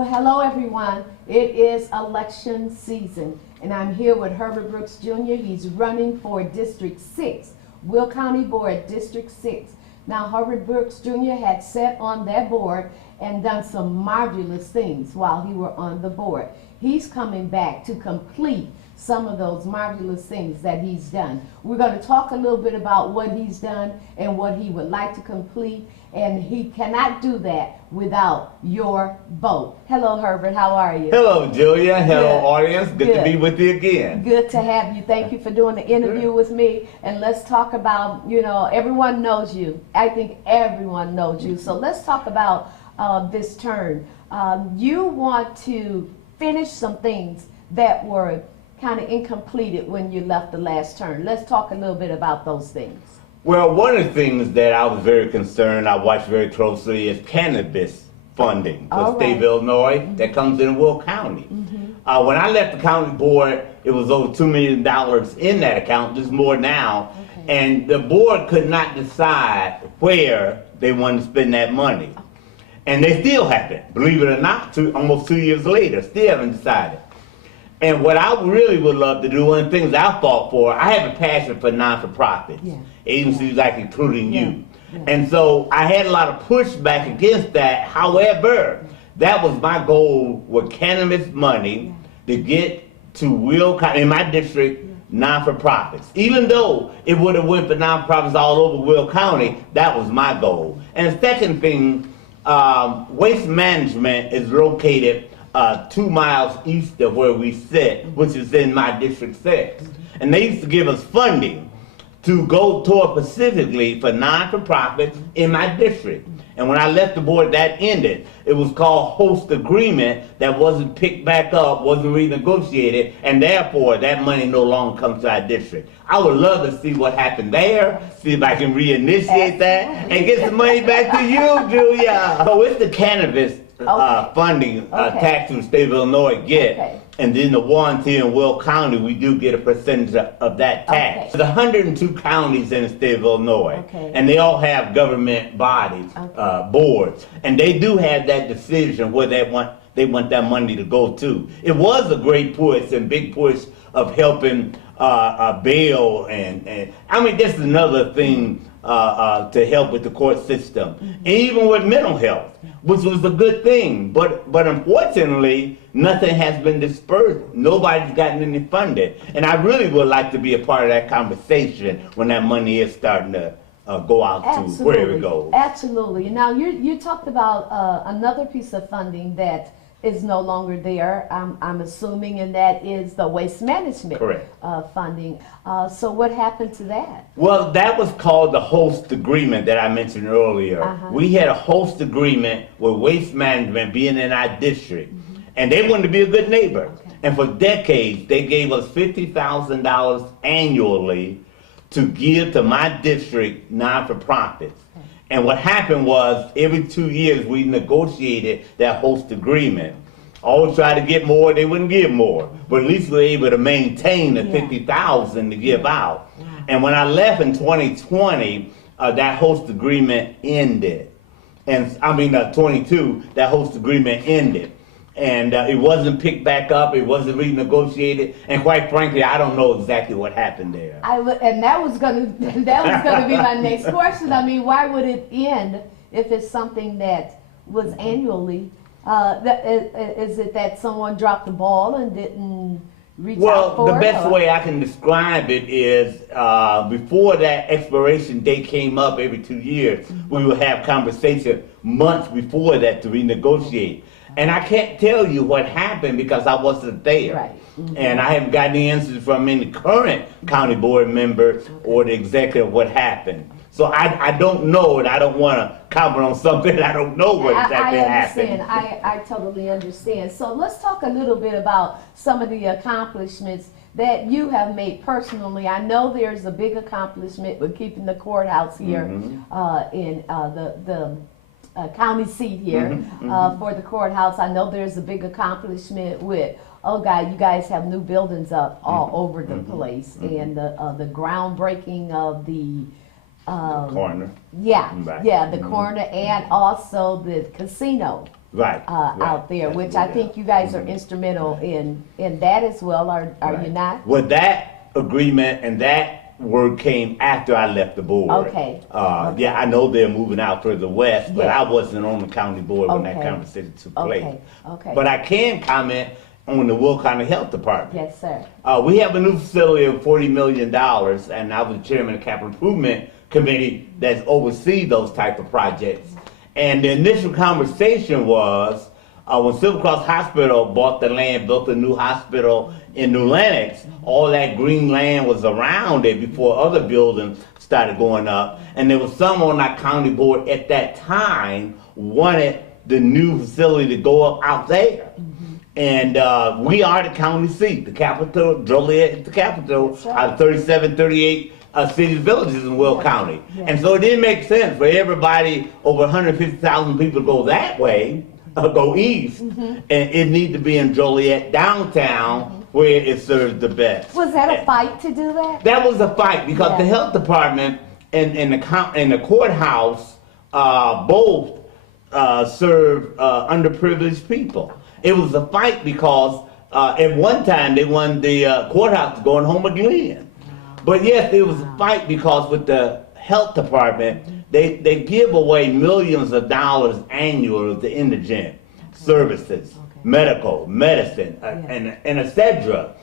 Well, hello everyone. It is election season, and I'm here with Herbert Brooks Jr. He's running for District 6, Will County Board, District 6. Now, Herbert Brooks Jr. had sat on that board and done some marvelous things while he were on the board. He's coming back to complete some of those marvelous things that he's done. We're going to talk a little bit about what he's done and what he would like to complete, and he cannot do that without your vote. Hello, Herbert. How are you? Hello, Julia. Hello, Good. audience. Good to be with you again. Good to have you. Thank you for doing the interview with me. And let's talk about, everyone knows you. I think everyone knows you. So let's talk about this turn. You want to finish some things that were kind of incompleted when you left the last term. Let's talk a little bit about those things. Well, one of the things that I was very concerned, I watched very closely, is cannabis funding for the state of Illinois that comes in Will County. When I left the county board, it was over $2 million in that account, just more now. And the board could not decide where they wanted to spend that money. And they still haven't, believe it or not, almost 2 years later, still haven't decided. And what I really would love to do, one of the things I fought for, I have a passion for non-for-profits, agencies like including you. And so I had a lot of pushback against that. However, that was my goal with cannabis money to get to Will County, in my district, non-for-profits. Even though it would have went for non-profits all over Will County, that was my goal. And the second thing, waste management is located 2 miles east of where we sit, which is in my District 6. And they used to give us funding to go toward specifically for non-for-profits in my district. And when I left the board, that ended. It was called host agreement that wasn't picked back up, wasn't renegotiated, and therefore that money no longer comes to our district. I would love to see what happened there, see if I can reinitiate that, and get some money back to you, Julia. So it's the cannabis funding tax to the state of Illinois get, and then the warranty in Will County, we do get a percentage of that tax. There's 102 counties in the state of Illinois, and they all have government bodies, boards, and they do have that decision where they want that money to go to. It was a great push and big push of helping bail, and I mean, this is another thing to help with the court system, and even with mental health, which was a good thing. But unfortunately, nothing has been dispersed. Nobody's gotten any funding, and I really would like to be a part of that conversation when that money is starting to go out to wherever it goes. Absolutely. Now you talked about another piece of funding that is no longer there, I'm assuming, and that is the waste management funding. So what happened to that? Well, that was called the host agreement that I mentioned earlier. We had a host agreement with waste management being in our district, and they wanted to be a good neighbor. And for decades, they gave us $50,000 annually to give to my district non-for-profits. And what happened was, every 2 years we negotiated that host agreement. Always tried to get more, they wouldn't give more. But at least we were able to maintain the $50,000 to give out. And when I left in 2020, that host agreement ended. And I mean, 22, that host agreement ended. And it wasn't picked back up, it wasn't renegotiated, and quite frankly, I don't know exactly what happened there. And that was gonna be my next question. I mean, why would it end if it's something that was annually? Is it that someone dropped the ball and didn't reach out for it? Well, the best way I can describe it is before that expiration date came up every 2 years, we would have conversation months before that to renegotiate. And I can't tell you what happened because I wasn't there. And I haven't gotten the answers from any current county board member or the executive what happened. So I don't know, and I don't want to comment on something I don't know what exactly happened. I totally understand. So let's talk a little bit about some of the accomplishments that you have made personally. I know there's a big accomplishment with keeping the courthouse here in the county seat here for the courthouse. I know there's a big accomplishment with, you guys have new buildings up all over the place, and the groundbreaking of the corner. The corner, and also the casino Right. out there, That's which what I it think is. you guys are instrumental in that as well. Are Right. you not? Well, that agreement and that word came after I left the board. Okay. Yeah, I know they're moving out further west, but Yeah. I wasn't on the county board when that Okay. conversation took place. Okay. Okay. But I can comment on the Will County Health Department. Yes, sir. We have a new facility of $40 million, and I was the chairman of the capital improvement committee that's oversee those type of projects. And the initial conversation was, when Silver Cross Hospital bought the land, built a new hospital in New Lenox, all that green land was around it before other buildings started going up. And there was some on our county board at that time wanted the new facility to go up out there. And we are the county seat, the capital. Joliet is the capital. That's right. Out of 37, 38 cities, villages in Will County. Yeah. And so it didn't make sense for everybody, over 150,000 people to go that way, go east. And it needed to be in Joliet downtown where it serves the best. Was that a fight to do that? That was a fight because Yeah. the health department and the courthouse both serve underprivileged people. It was a fight because at one time they wanted the courthouse to go in Homer Glen. But yes, it was a fight because with the health department, they give away millions of dollars annually to indigent services, medical, medicine, and etc.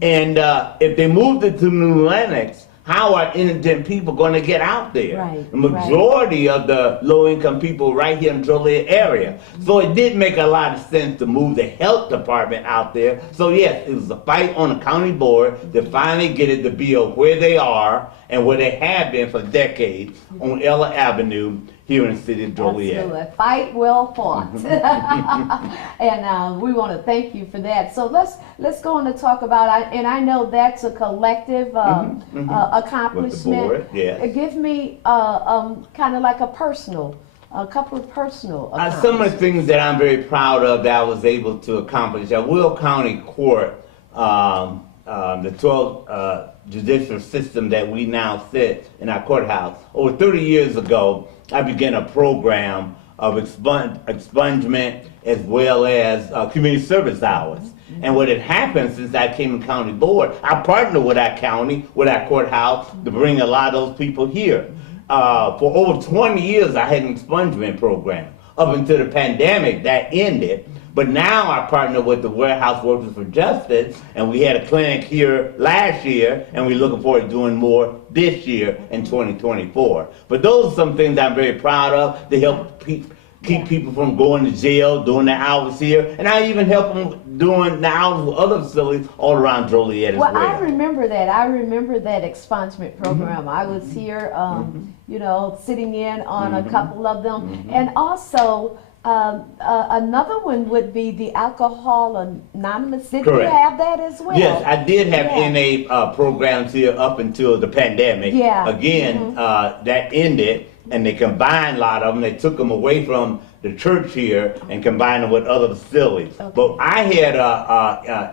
And if they moved it to New Lenox, how are indigent people going to get out there? Right, The majority of the low-income people right here in Joliet area. So it did make a lot of sense to move the health department out there. So yes, it was a fight on the county board to finally get it to be where they are and where they have been for decades on Ella Avenue here in the city of Joliet. Absolutely. Fight well fought. And we want to thank you for that. So let's go on to talk about, and I know that's a collective accomplishment. With the board, yes. Give me kind of like a couple of personal accomplishments. Some of the things that I'm very proud of that I was able to accomplish at Will County Court, the 12th judicial system that we now sit in our courthouse. Over 30 years ago, I began a program of expungement as well as community service hours. And what had happened since I came to county board, I partnered with our county, with our courthouse, to bring a lot of those people here. For over 20 years, I had an expungement program. Up until the pandemic, that ended. But now I partner with the Warehouse Workers for Justice, and we had a clinic here last year, and we're looking forward to doing more this year in 2024. But those are some things I'm very proud of to help keep people from going to jail, doing their hours here, and I even help them doing the hours with other facilities all around Joliet as well. Well, I remember that. I remember that expungement program. I was here, sitting in on a couple of them, and also. Another one would be the Alcohol Anonymous. Did Correct. you have that as well? Yes, I did have Yeah. NA programs here up until the pandemic. Yeah. Again, that ended, and they combined a lot of them. They took them away from the church here and combined them with other facilities. Okay. But I had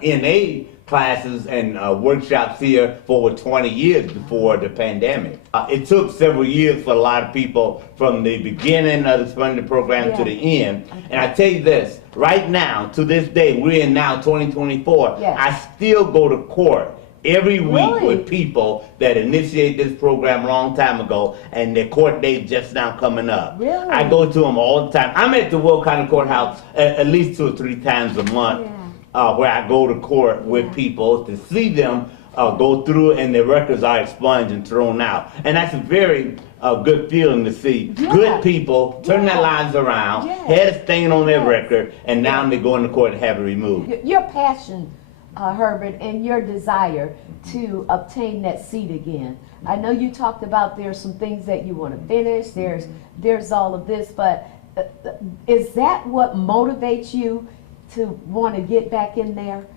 NA classes and workshops here for over 20 years before the pandemic. It took several years for a lot of people from the beginning of the funding program to the end. And I tell you this, right now, to this day, we're in now 2024, Yes. I still go to court every week Really? with people that initiated this program a long time ago, and their court date just now coming up. Really? I go to them all the time. I'm at the Will County Courthouse at least 2 or 3 times a month. Where I go to court with people to see them go through and their records are expunged and thrown out. And that's a very good feeling to see good people turn their lives around, had a stain on their record, and now they go into court and have it removed. Your passion, Herbert, and your desire to obtain that seat again. I know you talked about there's some things that you want to finish, there's all of this, but is that what motivates you to want to get back in there?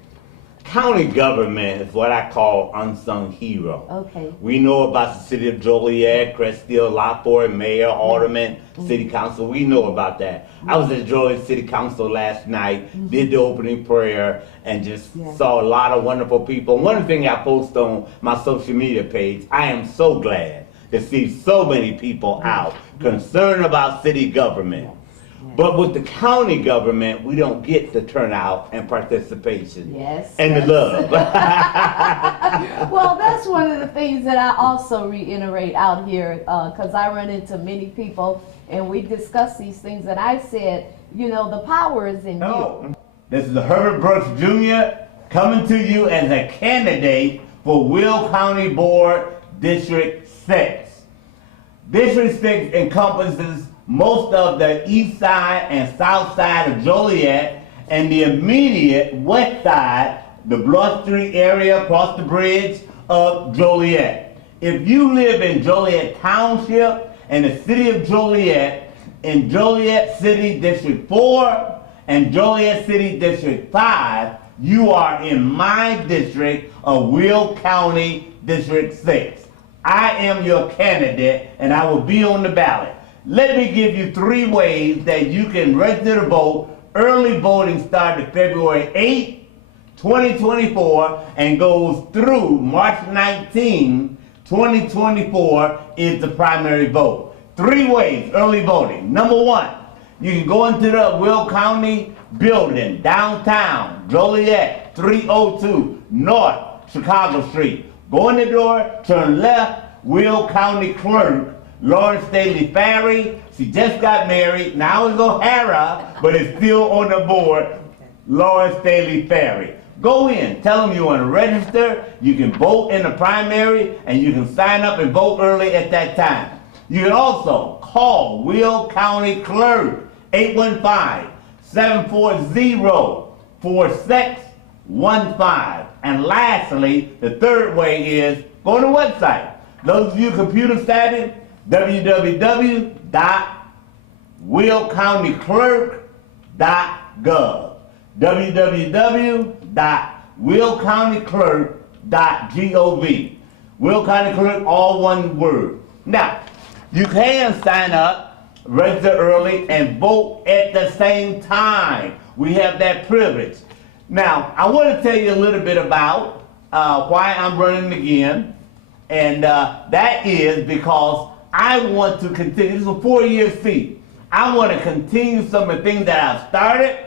County government is what I call unsung hero. Okay. We know about the city of Joliet, Crestfield, Lockport, mayor, alderman, city council. We know about that. I was at Joliet City Council last night, did the opening prayer, and just saw a lot of wonderful people. One thing I post on my social media page, I am so glad to see so many people out concerned about city government. But with the county government, we don't get the turnout and participation. Yes. And the love. Well, that's one of the things that I also reiterate out here, because I run into many people and we discuss these things, and I said, you know, the power is in you. This is Herbert Brooks Jr. coming to you as a candidate for Will County Board District 6. District 6 encompasses most of the east side and south side of Joliet and the immediate west side, the Bluff Street area across the bridge of Joliet. If you live in Joliet Township and the city of Joliet, in Joliet City District 4 and Joliet City District 5, you are in my district of Will County District 6. I am your candidate and I will be on the ballot. Let me give you 3 ways that you can register to vote. Early voting started February 8, 2024 and goes through March 19, 2024 is the primary vote. 3 ways early voting. Number 1, you can go into the Will County building, downtown, Joliet, 302 North Chicago Street. Go in the door, turn left, Will County Clerk, Lauren Staley Ferry. She just got married. Now it's O'Hara, but it's still on the board. Lauren Staley Ferry. Go in. Tell them you want to register. You can vote in the primary, and you can sign up and vote early at that time. You can also call Will County Clerk, 815-740-4615. And lastly, the 3rd way is go to the website. Those of you computer savvy, www.willcountyclerk.gov. www.willcountyclerk.gov. Will County Clerk, all one word. Now, you can sign up, register early, and vote at the same time. We have that privilege. Now, I want to tell you a little bit about why I'm running again. And that is because I want to continue. This is a 4-year seat. I want to continue some of the things that I've started,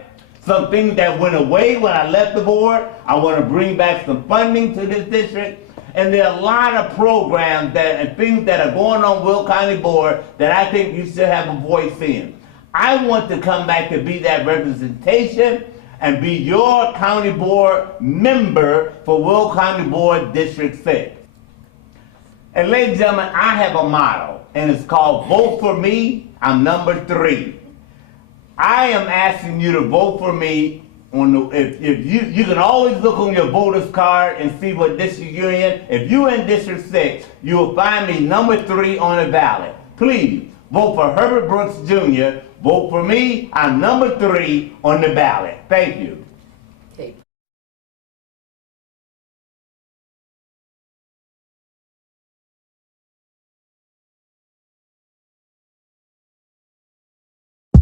some things that went away when I left the board. I want to bring back some funding to this district. And there are a lot of programs and things that are going on Will County Board that I think you should have a voice in. I want to come back to be that representation and be your county board member for Will County Board District 6. And ladies and gentlemen, I have a motto, and it's called Vote For Me, I'm number 3. I am asking you to vote for me. If you can always look on your voter's card and see what district you're in. If you're in District 6, you will find me number 3 on the ballot. Please vote for Herbert Brooks Jr. Vote for me. I'm number 3 on the ballot. Thank you.